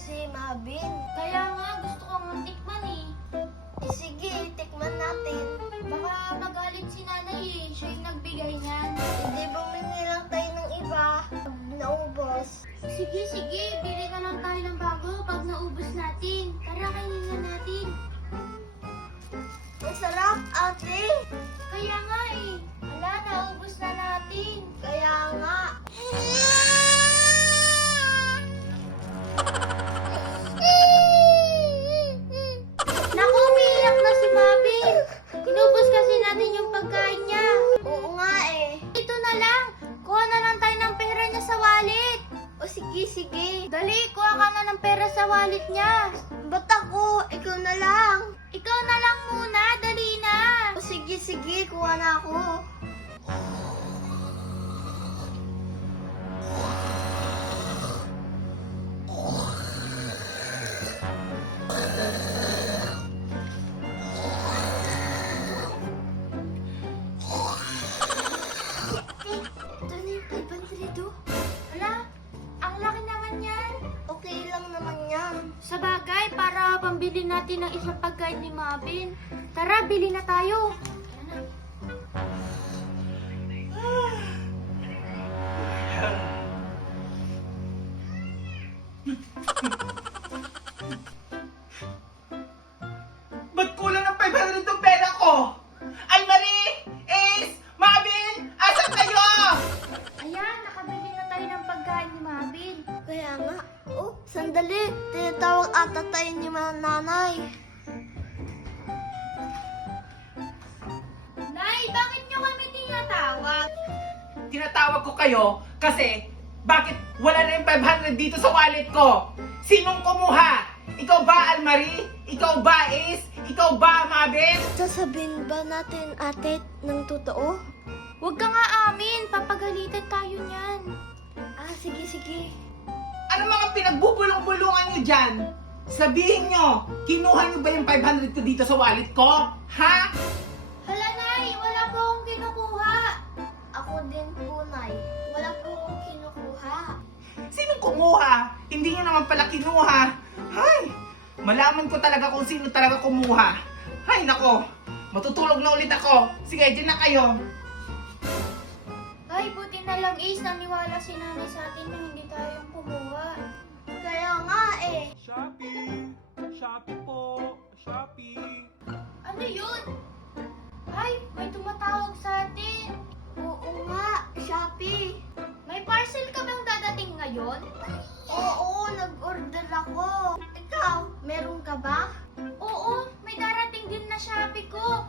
si Mabin. Kaya nga, gusto kong matikman eh. Sige, tikman natin. Baka magalit si nanay eh. Siya yung nagbigay niyan. Hindi bumili lang tayo ng iba. Naubos. Sige, sige. Bili na lang tayo ng bago pag naubos natin. Tara, kainin na natin. Ang sarap, ate. Kaya nga eh. Wala, naubos na natin. Kaya nga. Naku, umiiyak na si Mabin. Inubos kasi natin yung pagkain niya. Oo nga eh. Ito na lang. Kuha na lang tayo ng pera niya sa wallet. O sige, sige. Dali, kuha ka na ng pera sa wallet niya. Ba't ako? Ikaw na lang. Ikaw na lang muna, dali na. O sige, sige. Kuha na ako. Ito na yung 500 oh. Wala, ang laki naman yan. Okay lang naman yan. Sa bagay, para pambili natin ng isang pagkain ni Mabin. Tara, bili na tayo. Ba't kulang ng 500 yung pera ko? Almarie! Ace! Mabin! Asan kayo? Ayan, nakabili na tayo ng pagkain ni Mabin. Kaya nga. Oh, sandali. Tinatawag ata tayo ni nanay. Nay, bakit nyo kami tinatawag? Tinatawag ko kayo kasi bakit wala na yung 500 dito sa wallet ko? Sinong kumuha? Ikaw ba, Almarie? Ikaw ba, Ace? Ikaw ba, Mabin? Sasabihin ba natin ate ng totoo? Huwag ka nga amin, papagalitan tayo niyan. Ah, sige, sige. Ano mga pinagbubulong-bulungan nyo dyan? Sabihin nyo, kinuha nyo ba yung 500 ko dito sa wallet ko? Ha? Hala, Nay, wala po akong kinukuha. Ako din po, Nay. Wala po akong kinukuha. Sinong kumuha? Hindi nyo naman pala kinuha. Hay! Malaman ko talaga kung sino talaga kumuha. Hay, nako. Matutulog na ulit ako. Sige, dyan na kayo. Ay, buti na lang, Ace, naniwala si nanay sa atin na hindi tayo kumuha. Kaya nga eh. Shopee! Shopee po! Shopee! Ano yun? Ay, may tumatawag sa atin. Oo nga, Shopee. May parcel ka bang dadating ngayon? Oo, nag-order ako. Ikaw, meron ka ba? Oo, may darating din na Shopee ko.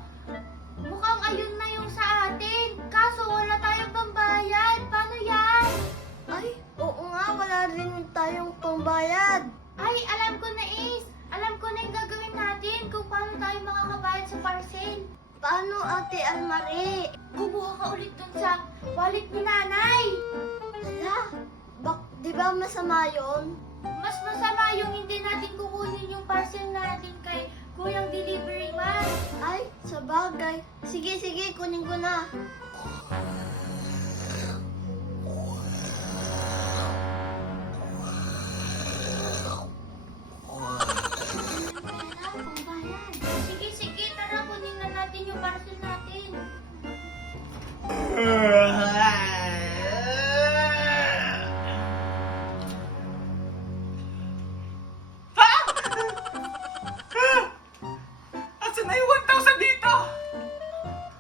Mukhang ayun na yung sa atin. Kaso wala tayong pambayad. Paano yan? Ay, oo nga, wala rin tayong pambayad. Ay, alam ko na, Ace. Alam ko na yung gagawin natin kung paano tayo makakabayad sa parcel. Paano, Ate Almarie? Kumuha ka ulit dun sa wallet ni nanay. Hala, di ba masama yun? Mas masama yung hindi natin kukunin yung parcel natin kay Kuyang Delivery Man. Ay, sa bagay. Sige, sige, kunin ko na. Pambayad. Sige, sige, tara, kunin na natin yung parcel natin. Ha? Asan na yung 1,000 dito?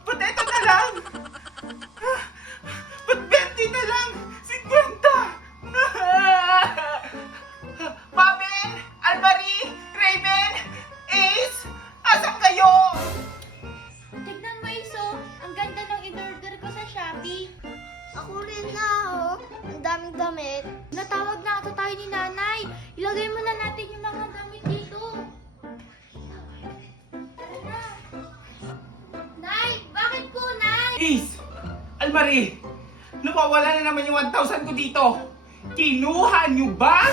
Ba't ito na lang? Ba't 20 na lang? 50! Mabin! Almarie! Raven! Ace! Asan kayo? Tignan mo, Iso. Ang ganda ng in-order ko sa Shopee. Ako rin na, oh. Ang daming damit. Natawag na ata tayo ni nanay. Ilagay mo na natin yung mga damit dito. Tara na. Nay, bakit po, Nay? Ace! Almarie! Nawawala na naman yung 1,000 ko dito. Kinuha niyo ba?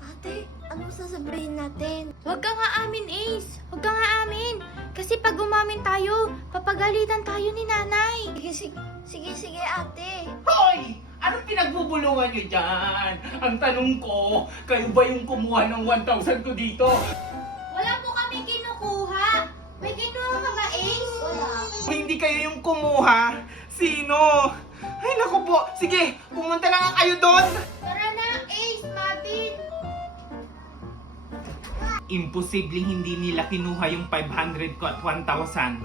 Ate, ano sasabihin natin? Huwag ka nga amin, Ace. Huwag ka nga amin. Kasi pag umamin tayo, papagalitan tayo ni nanay. Sige, sige, sige, ate. Hoy! Anong pinagbubulungan nyo dyan? Ang tanong ko, kayo ba yung kumuha ng 1,000 ko dito? Wala po kami kinukuha. May kinuha ka ba, Ace? Wala. Kung hindi kayo yung kumuha, sino? Ay naku po, sige, pumunta na nga kayo doon. Tara na, Ace, Mabin. Imposibleng hindi nila kinuha yung 500 ko at 1,000.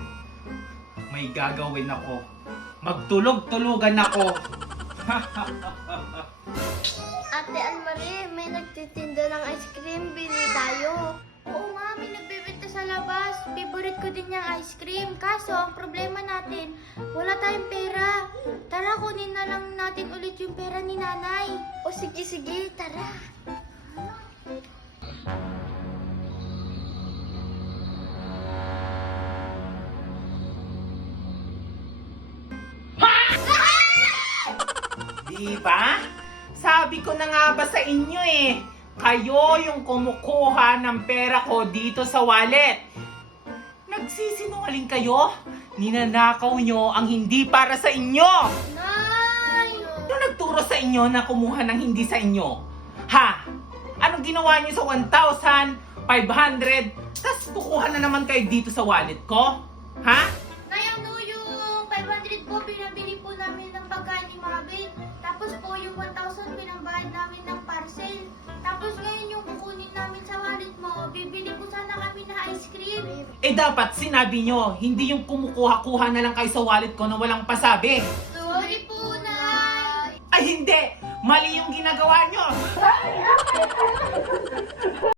May gagawin ako. Magtulog-tulugan ako. Ate Almarie, may nagtitinda ng ice cream. Bili tayo. Oo nga, may nagbebenta sa labas. Favorite ko din yung ice cream. Kaso, ang problema natin, wala tayong pera. Tara, kunin na lang natin ulit yung pera ni nanay. O sige, sige, tara. Diba? Sabi ko na nga ba sa inyo eh, kayo yung kumukuha ng pera ko dito sa wallet. Nagsisinungaling kayo? Ninanakaw nyo ang hindi para sa inyo. Nay! Ano nagturo sa inyo na kumuha ng hindi sa inyo? Ha? Anong ginawa nyo sa 1,500? Tapos kukuha na naman kayo dito sa wallet ko? Ha? Nay, ano yung 500 po, pinabili po namin ng pagkain ni Mabin. Tapos po yung 1,000 pinambayad namin ng parcel. Tapos ngayon yung kukunin namin sa wallet mo, bibili po sana kami na ice cream. Eh dapat sinabi nyo, hindi yung kumukuha-kuha na lang kayo sa wallet ko na walang pasabi. Sorry po, Nay! Ay hindi! Mali yung ginagawa nyo!